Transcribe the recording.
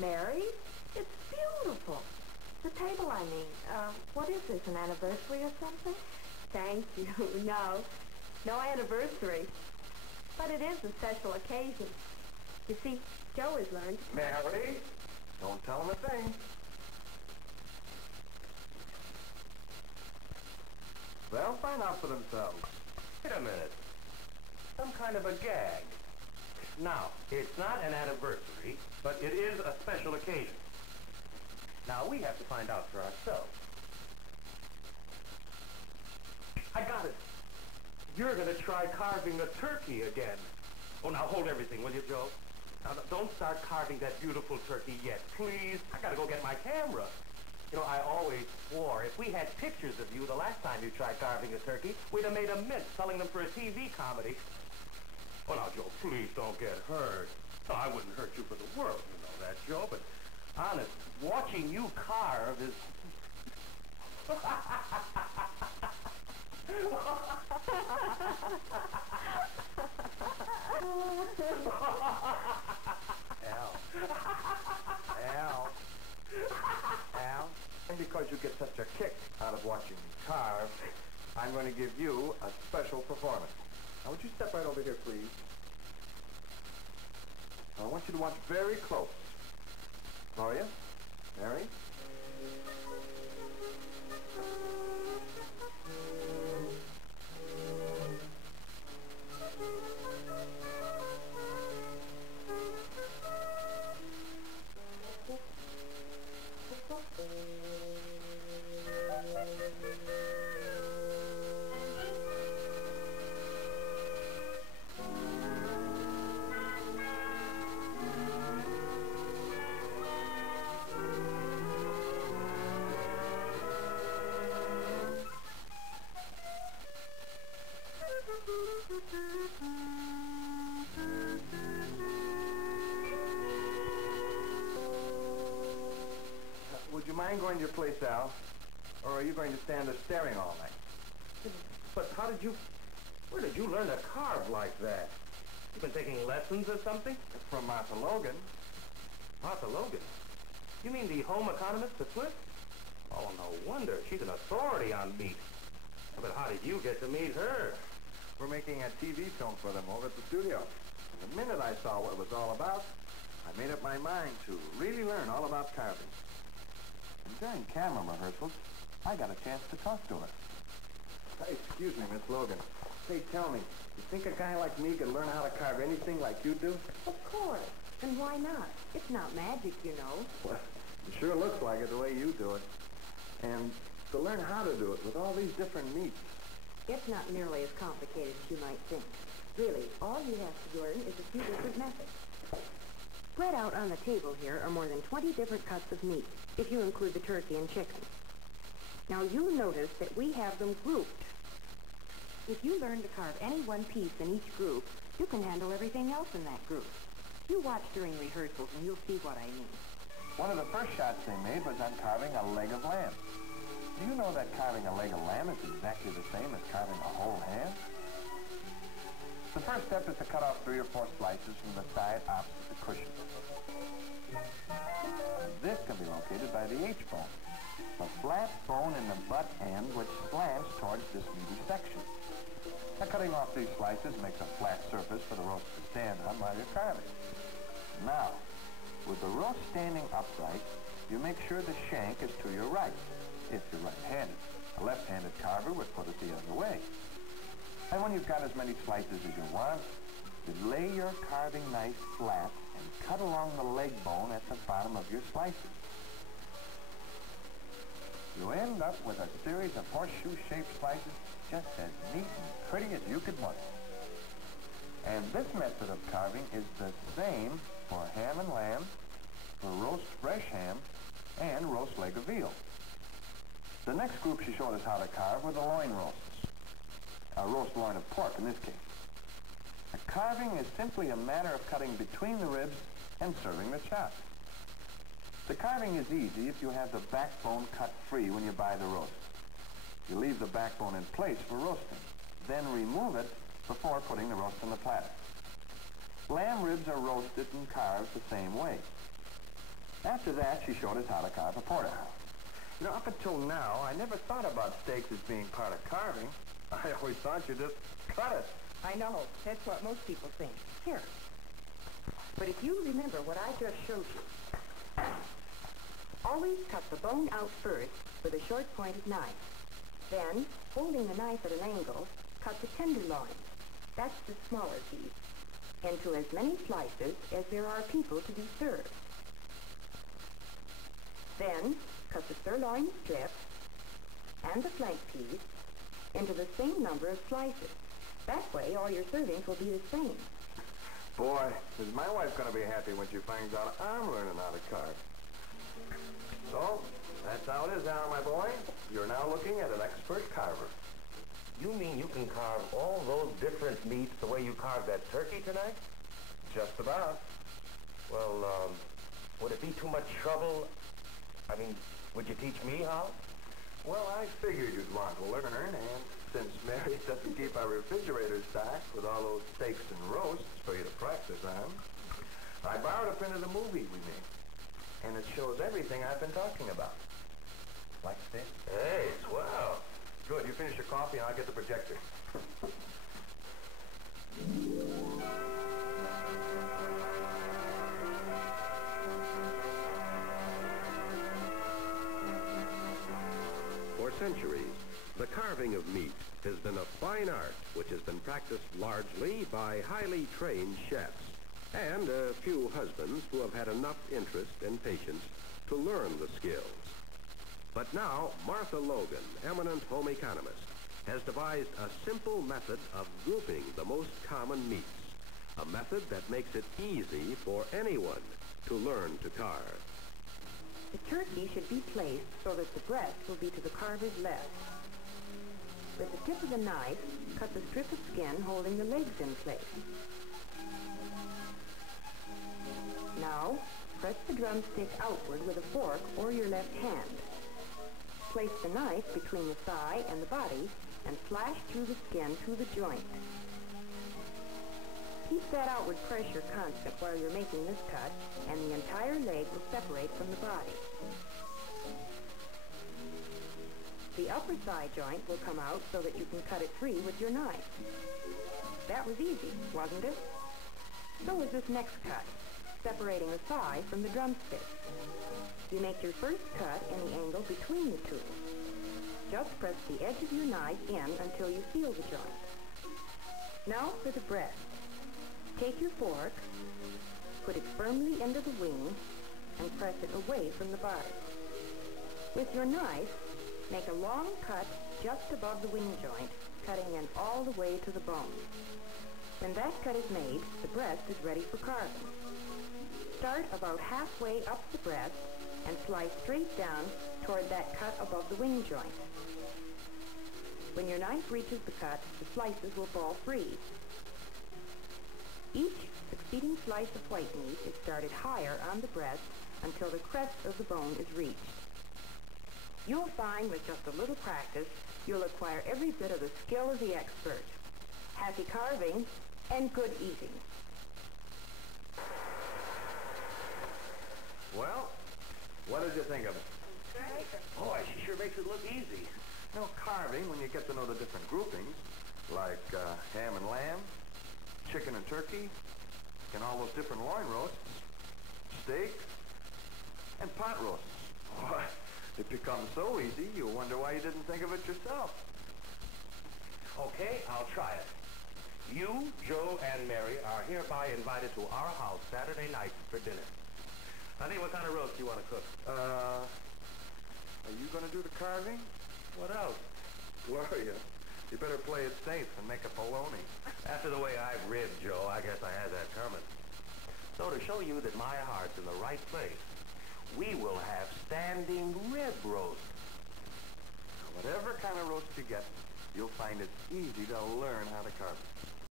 Mary? It's beautiful. The table, I mean. What is this, an anniversary or something? Thank you. No anniversary. But it is a special occasion. You see, Joe has learned. Mary, don't tell him a thing. They'll find out for themselves. Wait a minute. Some kind of a gag. Now, it's not an anniversary, but it is a special occasion. Now, we have to find out for ourselves. I got it. You're going to try carving a turkey again. Oh, now hold everything, will you, Joe? Now, don't start carving that beautiful turkey yet, please. I got to go get my camera. You know, I always swore if we had pictures of you the last time you tried carving a turkey, we'd have made a mint selling them for a TV comedy. Oh, now, Joe, please don't get hurt. No, I wouldn't hurt you for the world, you know that, Joe, but honest, watching you carve is... Al, and because you get such a kick out of watching me carve, I'm going to give you a special performance. Now, would you step right over here, please? Now, I want you to watch very close. Gloria? Mary? Would you mind going to your place, Al? Or are you going to stand there staring all night? But where did you learn to carve like that? You been taking lessons or something? From Martha Logan. Martha Logan? You mean the home economist, the Swiss? Oh, no wonder. She's an authority on meat. But how did you get to meet her? We're making a TV film for them over at the studio. And the minute I saw what it was all about, I made up my mind to really learn all about carving. And during camera rehearsals, I got a chance to talk to her. Excuse me, Miss Logan. Say, tell me, you think a guy like me could learn how to carve anything like you do? Of course. And why not? It's not magic, you know. Well, it sure looks like it the way you do it. And to learn how to do it with all these different meats. It's not nearly as complicated as you might think. Really, all you have to learn is a few different methods. Spread out on the table here are more than 20 different cuts of meat, if you include the turkey and chicken. Now, you'll notice that we have them grouped. If you learn to carve any one piece in each group, you can handle everything else in that group. You watch during rehearsals and you'll see what I mean. One of the first shots they made was on carving a leg of lamb. Do you know that carving a leg of lamb is exactly the same as carving a whole ham? The first step is to cut off 3 or 4 slices from the side opposite the cushion. This can be located by the H-bone, a flat bone in the butt end which slants towards this meaty section. Now, cutting off these slices makes a flat surface for the roast to stand on while you're carving. Now, with the roast standing upright, you make sure the shank is to your right, if you're right-handed. A left-handed carver would put it the other way. And when you've got as many slices as you want, you lay your carving knife flat and cut along the leg bone at the bottom of your slices. You end up with a series of horseshoe-shaped slices just as neat and pretty as you could want. And this method of carving is the same for ham and lamb, for roast fresh ham, and roast leg of veal. The next group she showed us how to carve were the loin roasts. A roast loin of pork in this case. The carving is simply a matter of cutting between the ribs and serving the chop. The carving is easy if you have the backbone cut free when you buy the roast. You leave the backbone in place for roasting, then remove it before putting the roast on the platter. Lamb ribs are roasted and carved the same way. After that, she showed us how to carve a porterhouse. You know, up until now, I never thought about steaks as being part of carving. I always thought you just cut it. I know. That's what most people think. Here. But if you remember what I just showed you, always cut the bone out first with a short-pointed knife. Then, holding the knife at an angle, cut the tenderloin. That's the smaller piece, into as many slices as there are people to be served. Then, cut the sirloin strip and the flank piece into the same number of slices. That way, all your servings will be the same. Boy, is my wife going to be happy when she finds out I'm learning how to carve. So, that's how it is now, my boy. You're now looking at an expert carver. You mean you can carve all those different meats the way you carved that turkey tonight? Just about. Well, would it be too much trouble? I mean, would you teach me how? Well, I figured you'd want to learn, and since Mary doesn't keep our refrigerator stocked with all those steaks and roasts for you to practice on, I borrowed a print of the movie we made, and it shows everything I've been talking about. Like this? Hey, swell. Good, you finish your coffee and I'll get the projector. For centuries, the carving of meat has been a fine art which has been practiced largely by highly trained chefs and a few husbands who have had enough interest and patience to learn the skills. But now, Martha Logan, eminent home economist, has devised a simple method of grouping the most common meats, a method that makes it easy for anyone to learn to carve. The turkey should be placed so that the breast will be to the carver's left. With the tip of the knife, cut the strip of skin holding the legs in place. Now, press the drumstick outward with a fork or your left hand. Place the knife between the thigh and the body and slash through the skin to the joint. Keep that outward pressure constant while you're making this cut, and the entire leg will separate from the body. The upper thigh joint will come out so that you can cut it free with your knife. That was easy, wasn't it? So is this next cut, separating the thigh from the drumstick. You make your first cut in the angle between the two. Just press the edge of your knife in until you feel the joint. Now for the breast. Take your fork, put it firmly into the wing, and press it away from the body. With your knife, make a long cut just above the wing joint, cutting in all the way to the bone. When that cut is made, the breast is ready for carving. Start about halfway up the breast and slice straight down toward that cut above the wing joint. When your knife reaches the cut, the slices will fall free. Each succeeding slice of white meat is started higher on the breast until the crest of the bone is reached. You'll find with just a little practice, you'll acquire every bit of the skill of the expert. Happy carving and good eating. Well, what did you think of it? Boy, she sure makes it look easy. You know, carving, when you get to know the different groupings, like ham and lamb, chicken and turkey, and all those different loin roasts, steak, and pot roasts. Boy, it becomes so easy, you wonder why you didn't think of it yourself. Okay, I'll try it. You, Joe, and Mary are hereby invited to our house Saturday night for dinner. I think what kind of roast do you want to cook? Are you going to do the carving? What else? Gloria, you better play it safe and make a bologna. After the way I've ribbed, Joe, I guess I had that coming. So to show you that my heart's in the right place, we will have standing rib roast. Whatever kind of roast you get, you'll find it's easy to learn how to carve it.